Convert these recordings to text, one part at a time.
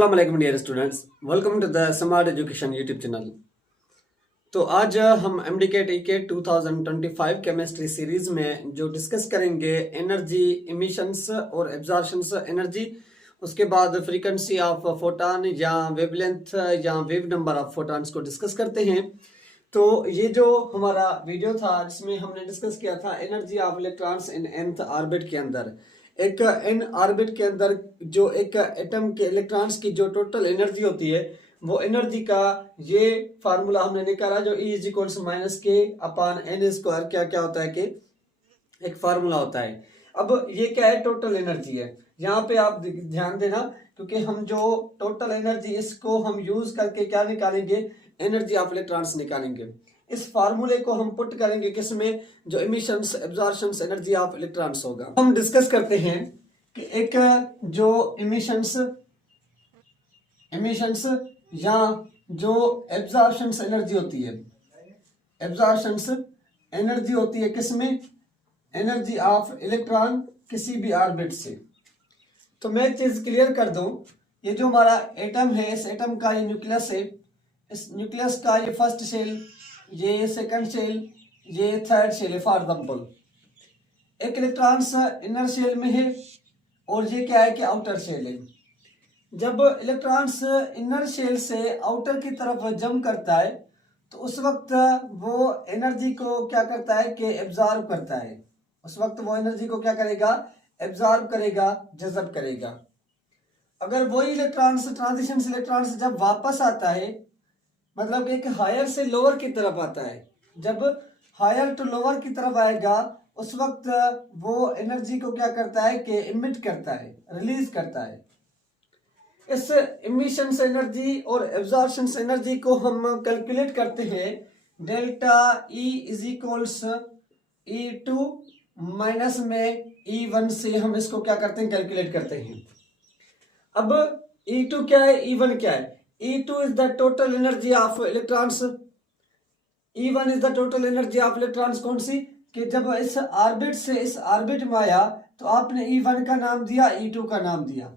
अस्सलाम वालेकुम dear students, welcome to the smart education YouTube channel. तो आज हम एमडीके टीके 2025 केमिस्ट्री सीरीज में जो डिस्कस करेंगे एनर्जी इमिशंस और एब्जॉर्प्शंस एनर्जी, उसके बाद फ्रीक्वेंसी ऑफ फोटॉन या वेवलेंथ या वेव नंबर ऑफ फोटॉन्स को डिस्कस करते हैं। तो ये जो हमारा वीडियो था जिसमें हमने डिस्कस किया था energy of electrons in nth orbit के अंदर, एक n ऑर्बिट के अंदर जो एक एटम के इलेक्ट्रॉन्स की जो टोटल एनर्जी होती है वो एनर्जी का ये फार्मूला हमने निकाला जो E इज इक्वल्स माइनस के अपॉन एन स्क्वायर क्या क्या होता है कि एक फार्मूला होता है। अब ये क्या है, टोटल एनर्जी है। यहाँ पे आप ध्यान देना क्योंकि हम जो टोटल एनर्जी इसको हम यूज करके क्या निकालेंगे, एनर्जी ऑफ इलेक्ट्रॉन्स निकालेंगे। इस फार्मूले को हम पुट करेंगे किसमें, जो इमिशंस एब्जॉर्प्शंस एनर्जी ऑफ इलेक्ट्रॉन्स होगा। हम डिस्कस करते हैं कि एक जो इमिशंस या जो एब्जॉर्प्शंस एनर्जी होती है, एब्जॉर्प्शंस एनर्जी होती है किसमें, एनर्जी ऑफ इलेक्ट्रॉन किसी भी ऑर्बिट से। तो मैं एक चीज क्लियर कर दूं, ये जो हमारा एटम है, इस एटम का ये न्यूक्लियस है, इस न्यूक्लियस का ये फर्स्ट शेल, ये सेकंड शेल, ये थर्ड शेल है। फॉर एग्जांपल एक इलेक्ट्रॉन्स इनर शेल में है और ये क्या है कि आउटर शेल है। जब इलेक्ट्रॉन्स इनर शेल से आउटर की तरफ जंप करता है तो उस वक्त वो एनर्जी को क्या करता है कि एब्जॉर्ब करता है। उस वक्त वो एनर्जी को क्या करेगा, एब्जॉर्ब करेगा, जज़ब करेगा। अगर वही इलेक्ट्रॉन्स ट्रांजिशन इलेक्ट्रॉन्स जब वापस आता है, मतलब एक हायर से लोअर की तरफ आता है, जब हायर टू लोअर की तरफ आएगा उस वक्त वो एनर्जी को क्या करता है कि इमिट करता है, रिलीज करता है। इस इमिशन एनर्जी और एब्जॉर्प्शन एनर्जी को हम कैलकुलेट करते हैं delta E is equals E2 minus में E1 से हम इसको क्या करते हैं, कैलकुलेट करते हैं। अब E2 क्या है, E1 क्या है। E2 is the total energy of electrons, E1 is the total energy of electrons. कौन सी, कि जब इस ऑर्बिट से इस ऑर्बिट में आया तो आपने E1 का नाम दिया, E2 का नाम दिया।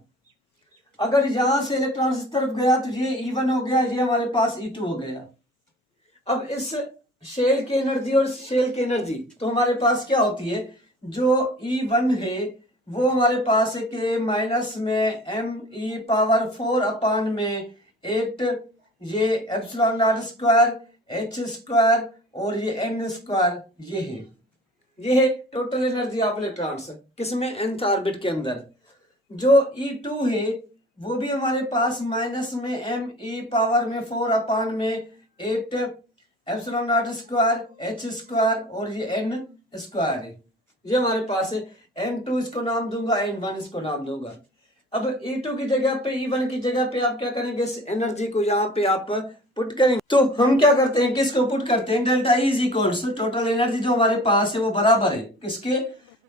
अगर यहां से इलेक्ट्रॉन इस तरफ गया तो ये E1 हो गया, ये हमारे पास E2 हो गया। अब इस शेल की एनर्जी और शेल की एनर्जी तो हमारे पास क्या होती है, जो E1 है वो हमारे पास है कि माइनस में me⁴ अपान में 8 ये epsilon not square h square और ये n स्क्वायर, ये है टोटल एनर्जी ऑफ इलेक्ट्रॉन्स किसमें, nth ऑर्बिट के अंदर। जो E2 है वो भी हमारे पास माइनस में me⁴ अपान में 8 epsilon not square h square और ये n स्क्वायर है, ये हमारे पास है। n2 इसको नाम दूंगा, n1 इसको नाम दूंगा। अब E2 की जगह पे E1 की जगह पे आप क्या करेंगे, इस एनर्जी को यहाँ पे आप पुट करेंगे। तो हम क्या करते हैं, किसको पुट करते हैं, delta E is equals total energy जो हमारे पास है वो बराबर है किसके,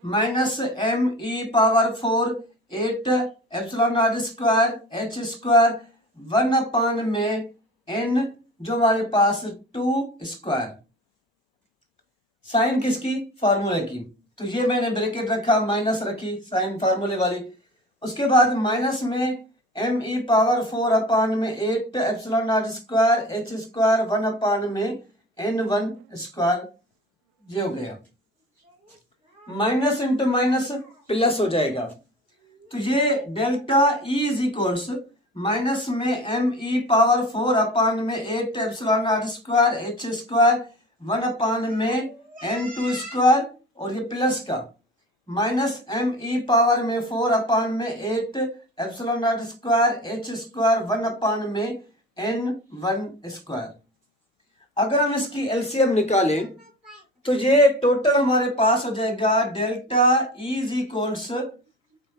minus me⁴ 8 epsilon not square h square 1 अपान में n जो हमारे पास 2 स्क्वायर, साइन किसकी, फार्मूले की। तो ये मैंने ब्रैकेट रखा, माइनस रखी साइन फार्मूले वाली। उसके बाद माइनस में me⁴ अपान में 8 epsilon not square h square 1 अपान में n1 स्क्वायर, ये हो गया। माइनस इंटू माइनस प्लस हो जाएगा। तो ये delta E is equals minus में me⁴ अपान में 8 epsilon not square h square 1 अपान में n2 स्क्वायर और ये प्लस का माइनस me⁴ अपान में 8 epsilon not square h square 1 अपान में n1 स्क्वायर। अगर हम इसकी एलसीएम निकालें तो ये टोटल हमारे पास हो जाएगा delta E is equals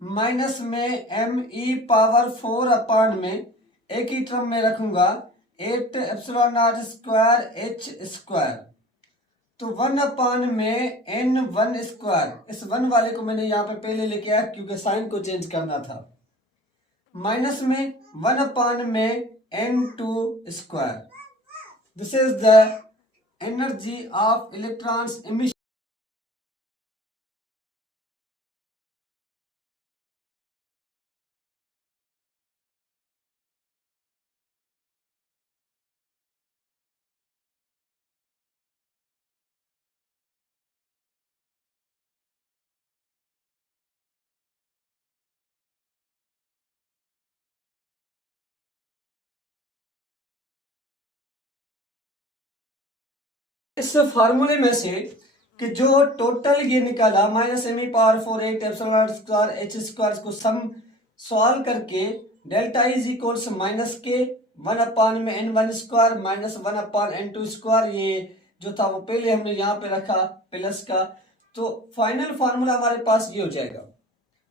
minus में me⁴ अपान में एक ही टर्म में रखूंगा 8 epsilon not square h square, तो 1 अपान में n1 स्क्वायर। इस 1 वाले को मैंने यहाँ पे पहले लेके आया क्योंकि साइन को चेंज करना था। माइनस में 1 अपान में n2 square. This is the energy of electrons emission. इस फार्मूले में से कि जो टोटल ये निकाला -me⁴ 8 ε² को सम सॉल्व करके delta is equals -k 1/n1² -1/n2², ये जो था वो पहले हमने यहाँ पे रखा प्लस का, तो फाइनल फार्मूला हमारे पास ये हो जाएगा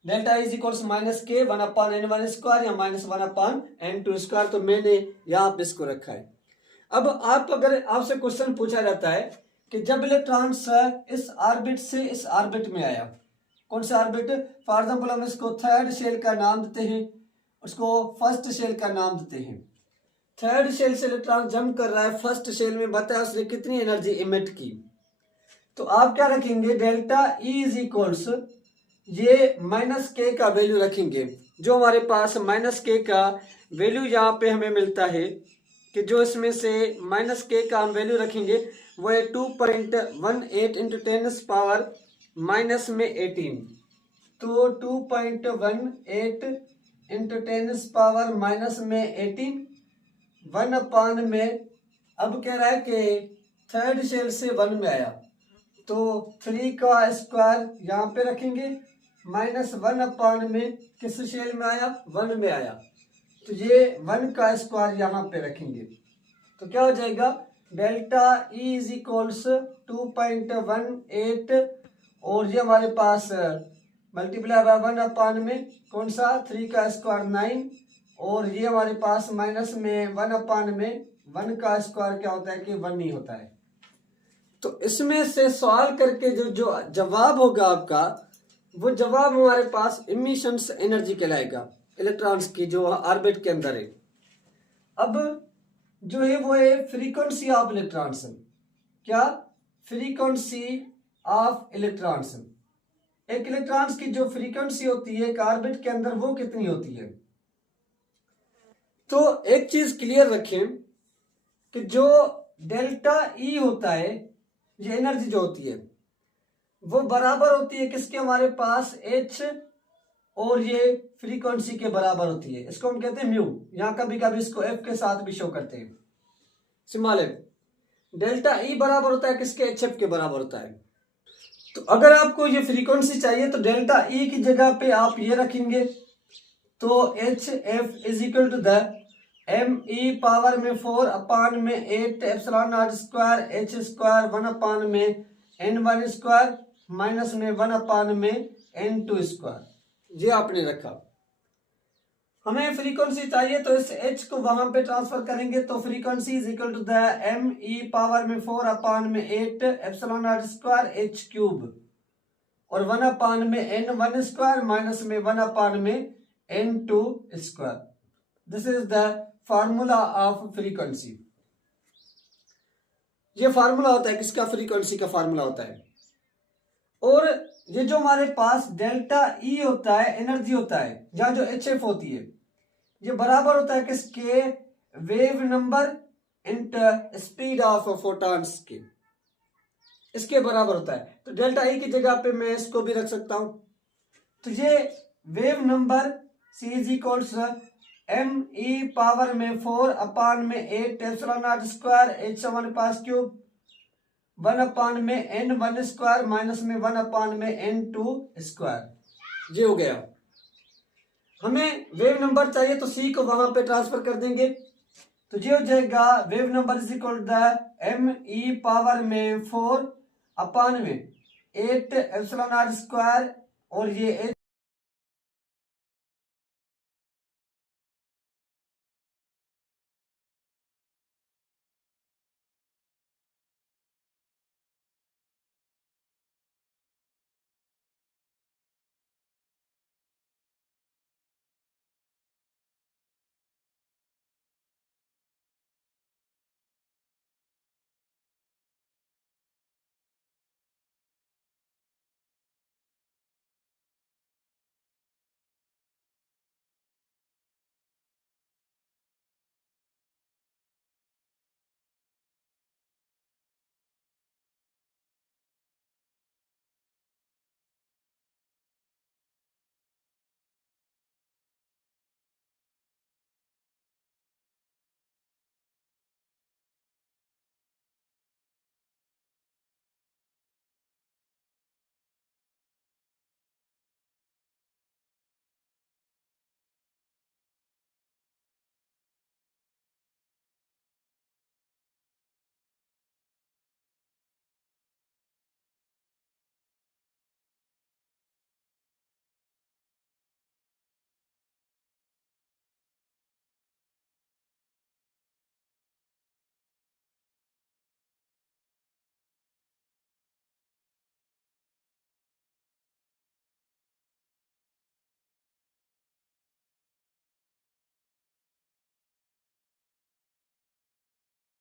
delta is equals -k 1/n1² या -1/n2²। तो मैंने यहाँ पे इसको रखा है। अब अगर आपसे क्वेश्चन पूछा जाता है कि जब इलेक्ट्रॉन्स इस ऑर्बिट से इस ऑर्बिट में आया, कौन सा ऑर्बिट, फॉर एग्जांपल हम इसको थर्ड शेल का नाम देते हैं, उसको फर्स्ट शेल का नाम देते हैं। थर्ड शेल से इलेक्ट्रॉन जंप कर रहा है, फर्स्ट शेल में बताया उसने कितनी एनर्जी इमिट की। तो आप क्या रखेंगे, डेल्टा ई इज इक्वल्स ये -k का वैल्यू रखेंगे। जो हमारे पास -k का वैल्यू यहाँ पे हमें मिलता है कि जो इसमें से -k का हम वैल्यू रखेंगे वो है 2.18 इंटू 10 पावर -18। तो 2.18 इंटू 10 पावर -18 1/, अब कह रहा है कि थर्ड शेल से 1 में आया, तो 3 का स्क्वायर यहाँ पे रखेंगे, -1/, किस शेल में आया, 1 में आया, तो ये 1 का स्क्वायर यहाँ पे रखेंगे। तो क्या हो जाएगा, डेल्टा ई इज इक्वल्स 2.18 और ये हमारे पास मल्टीप्लाई बाय 1/, कौन सा, 3 का स्क्वायर 9, और ये हमारे पास माइनस में 1/, 1 का स्क्वायर क्या होता है कि 1 ही होता है। तो इसमें से सॉल्व करके जो जवाब होगा आपका, वो जवाब हमारे पास इमिशंस एनर्जी कहलाएगा, इलेक्ट्रॉन्स की जो ऑर्बिट के अंदर है। अब जो है वो है फ्रीक्वेंसी ऑफ इलेक्ट्रॉन्स। क्या, फ्रीक्वेंसी ऑफ इलेक्ट्रॉन्स। एक इलेक्ट्रॉन्स की जो फ्रीक्वेंसी होती है एक ऑर्बिट के अंदर वो कितनी होती है। तो एक चीज क्लियर रखें कि जो डेल्टा ई होता है, ये एनर्जी जो होती है वो बराबर होती है किसके, हमारे पास h, और ये फ्रीक्वेंसी के बराबर होती है, इसको हम कहते हैं म्यू। यहां कभी कभी इसको f के साथ भी शो करते हैं, स्मॉल f। डेल्टा ई बराबर होता है किसके, hf के बराबर होता है। तो अगर आपको ये फ्रीक्वेंसी चाहिए तो डेल्टा ई की जगह पे आप ये रखेंगे, तो hf is equal to the me⁴/8 ε² h² 1/n1² minus में 1/n2²। ये आपने रखा। हमें फ्रीक्वेंसी चाहिए तो इस h को वहां पे ट्रांसफर करेंगे, तो frequency is equal to the me⁴/8 ε² h³ और 1/n1² माइनस में 1/n2²। This is the formula of frequency. ये फार्मूला होता है किसका, फ्रीक्वेंसी का फार्मूला होता है। और ये जो हमारे पास डेल्टा ई होता है, एनर्जी होता है, जहां जो HF होती है, ये बराबर होता है किसके, wave number into speed of photons के, इसके बराबर होता है। तो डेल्टा ई की जगह पे मैं इसको भी रख सकता हूं। तो ये wave number C is equals me⁴/8 ε² h⁻³ 1/n1² minus में 1/n2²। ये हो गया। हमें वेव नंबर चाहिए तो C को वहां पे ट्रांसफर कर देंगे, तो ये हो जाएगा wave number is equal to me⁴/8 ε² और ये